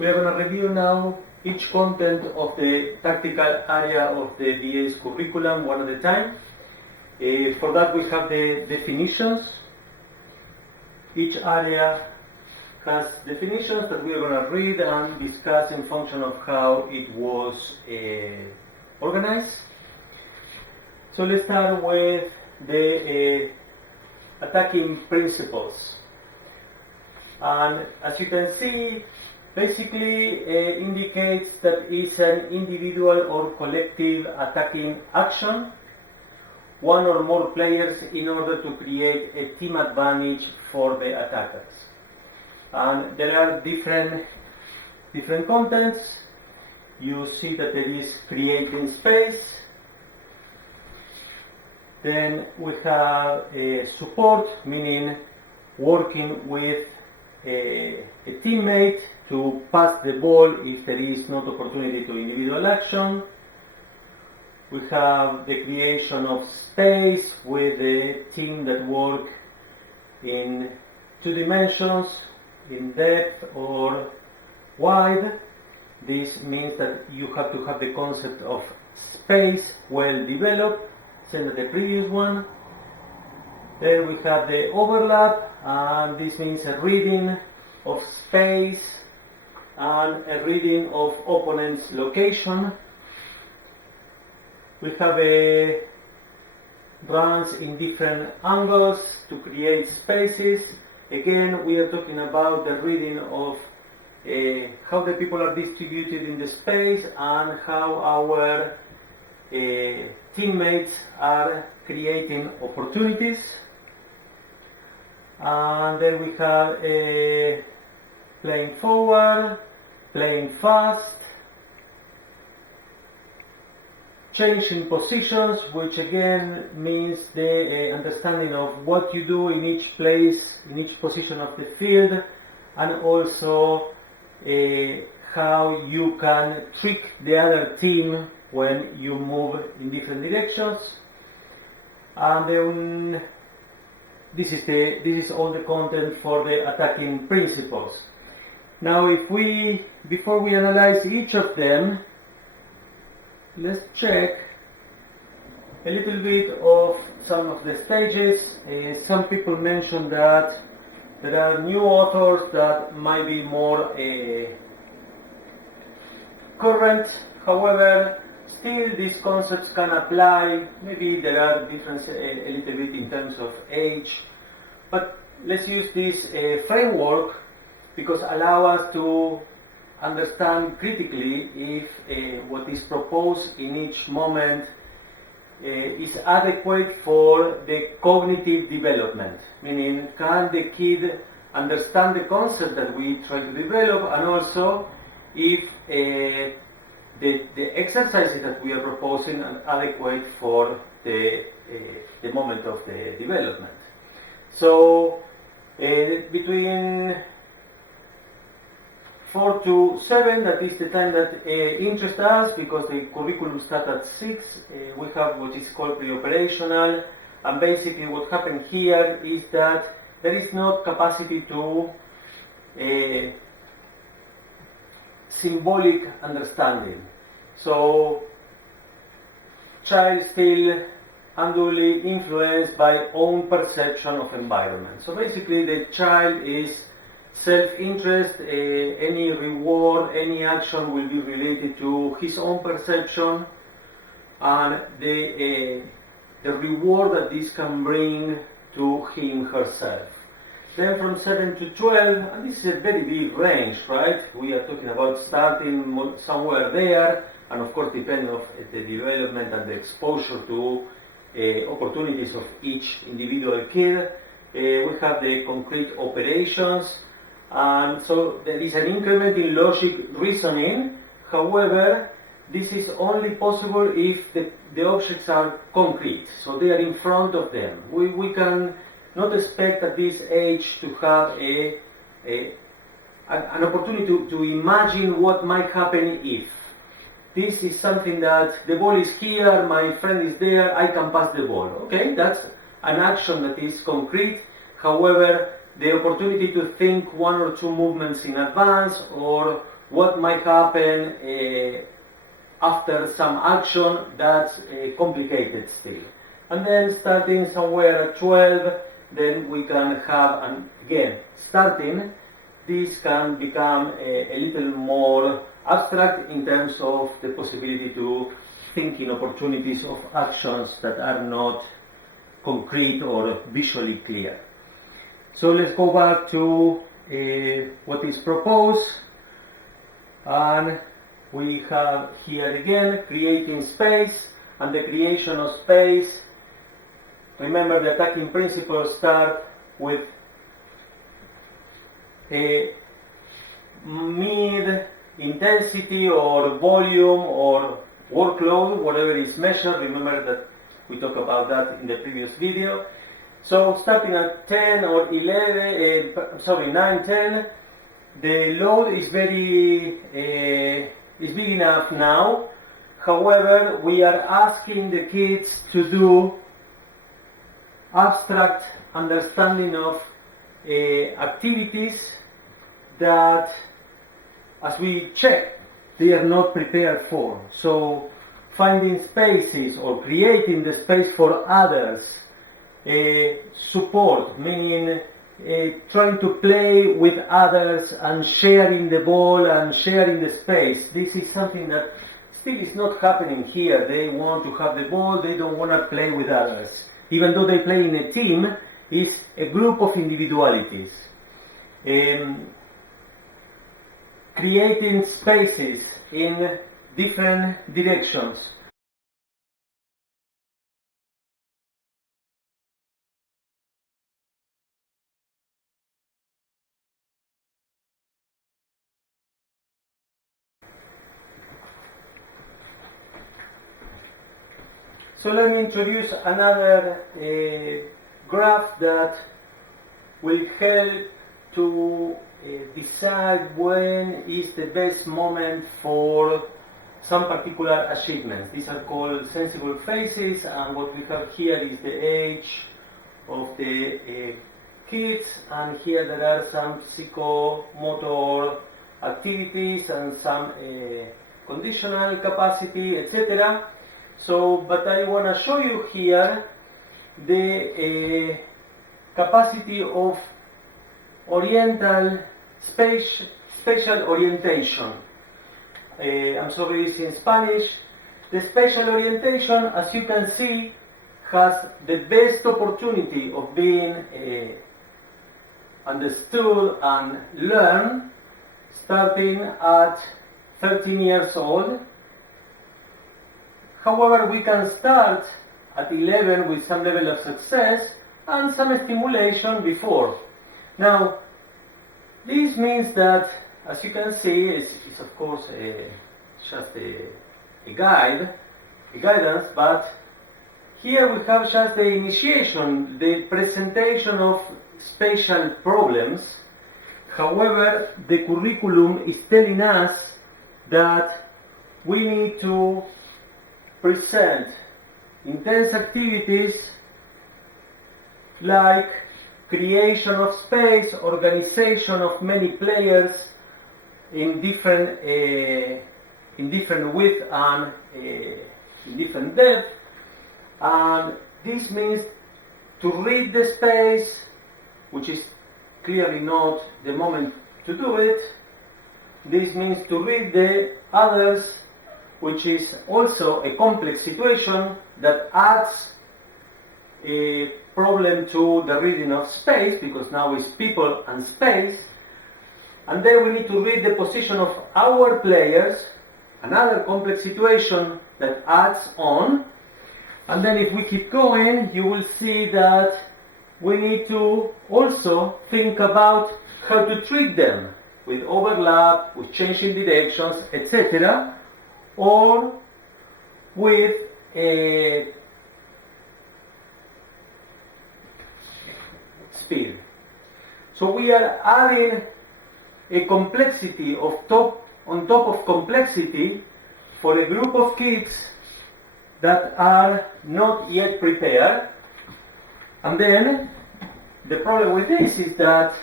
We are going to review now each content of the tactical area of the BA's curriculum one at a time. For that we have the definitions. Each area has definitions that we are going to read and discuss in function of how it was organized. So let's start with the attacking principles. And as you can see, basically indicates that it's an individual or collective attacking action, one or more players in order to create a team advantage for the attackers. And there are different contents. You see that there is creating space. Then we have support, meaning working with a teammate to pass the ball if there is not opportunity to individual action. We have the creation of space with a team that work in two dimensions, in depth or wide. This means that you have to have the concept of space well developed, same as the previous one. Then we have the overlap, and this means a reading of space and a reading of opponent's location. We have a runs in different angles to create spaces. Again, we are talking about the reading of how the people are distributed in the space and how our teammates are creating opportunities. And then we have playing forward, playing fast, changing positions, which again means the understanding of what you do in each place, in each position of the field, and also how you can trick the other team when you move in different directions. And then this is all the content for the attacking principles. Now, before we analyze each of them, let's check a little bit of some of the stages. Some people mentioned that there are new authors that might be more current. However, still these concepts can apply. Maybe there are differences a little bit in terms of age, but let's use this framework because allow us to understand critically if what is proposed in each moment is adequate for the cognitive development, meaning can the kid understand the concept that we try to develop, and also if the exercises that we are proposing are adequate for the moment of the development. So between 4 to 7, that is the time that interests us, because the curriculum starts at 6. We have what is called pre-operational, and basically what happened here is that there is not capacity to symbolic understanding. So child still unduly influenced by own perception of environment. So basically the child is self-interest, any reward, any action will be related to his own perception and the reward that this can bring to him herself. Then from 7 to 12, and this is a very big range, right? We are talking about starting somewhere there, and of course depending on the development and the exposure to opportunities of each individual kid. We have the concrete operations, and so there is an increment in logic reasoning. However, this is only possible if the objects are concrete, so they are in front of them. We can not expect at this age to have an opportunity to imagine what might happen if. This is something that the ball is here, my friend is there, I can pass the ball. Okay, that's an action that is concrete. However, the opportunity to think one or two movements in advance or what might happen after some action that's complicated still. And then starting somewhere at 12, then we can have, and again, starting, this can become a little more abstract in terms of the possibility to think in opportunities of actions that are not concrete or visually clear. So let's go back to what is proposed, and we have here again creating space, and the creation of space. Remember, the attacking principles start with a mid intensity or volume or workload, whatever is measured. Remember that we talked about that in the previous video. So starting at 10 or 9, 10, the load is is big enough now. However, we are asking the kids to do abstract understanding of activities that, as we check, they are not prepared for. So finding spaces or creating the space for others, support, meaning trying to play with others and sharing the ball and sharing the space. This is something that still is not happening here. They want to have the ball, they don't want to play with others. Even though they play in a team, it's a group of individualities. Creating spaces in different directions. So let me introduce another graph that will help to decide when is the best moment for some particular achievements. These are called sensible phases, and what we have here is the age of the kids, and here there are some psychomotor activities and some conditional capacity, etc. So, but I want to show you here the capacity of oriental spatial orientation. I'm sorry, it's in Spanish. The spatial orientation, as you can see, has the best opportunity of being understood and learned starting at 13 years old. However, we can start at 11 with some level of success and some stimulation before. Now, this means that, as you can see, it's of course just a guidance, but here we have just the initiation, the presentation of spatial problems. However, the curriculum is telling us that we need to present intense activities like creation of space, organization of many players in different width and in different depth, and this means to read the space, which is clearly not the moment to do it. This means to read the others, which is also a complex situation that adds a problem to the reading of space, because now it's people and space. And then we need to read the position of our players, another complex situation that adds on. And then if we keep going, you will see that we need to also think about how to treat them with overlap, with changing directions, etc., or with speed. So we are adding a complexity on top of complexity for a group of kids that are not yet prepared. And then the problem with this is that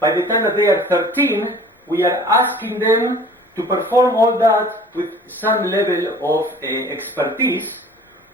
by the time that they are 13, we are asking them to perform all that with some level of expertise,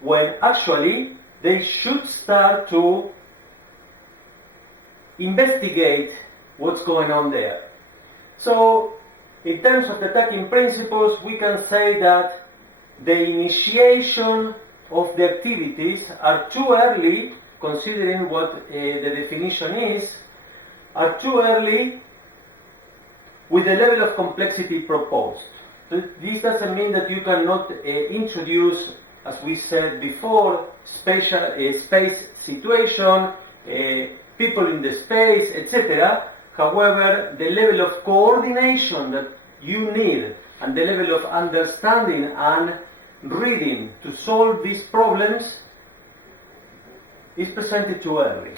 when actually they should start to investigate what's going on there. So, in terms of the attacking principles, we can say that the initiation of the activities are too early, considering what the definition is, are too early with the level of complexity proposed. So this doesn't mean that you cannot introduce, as we said before, space situation, people in the space, etc. However, the level of coordination that you need and the level of understanding and reading to solve these problems is presented too early.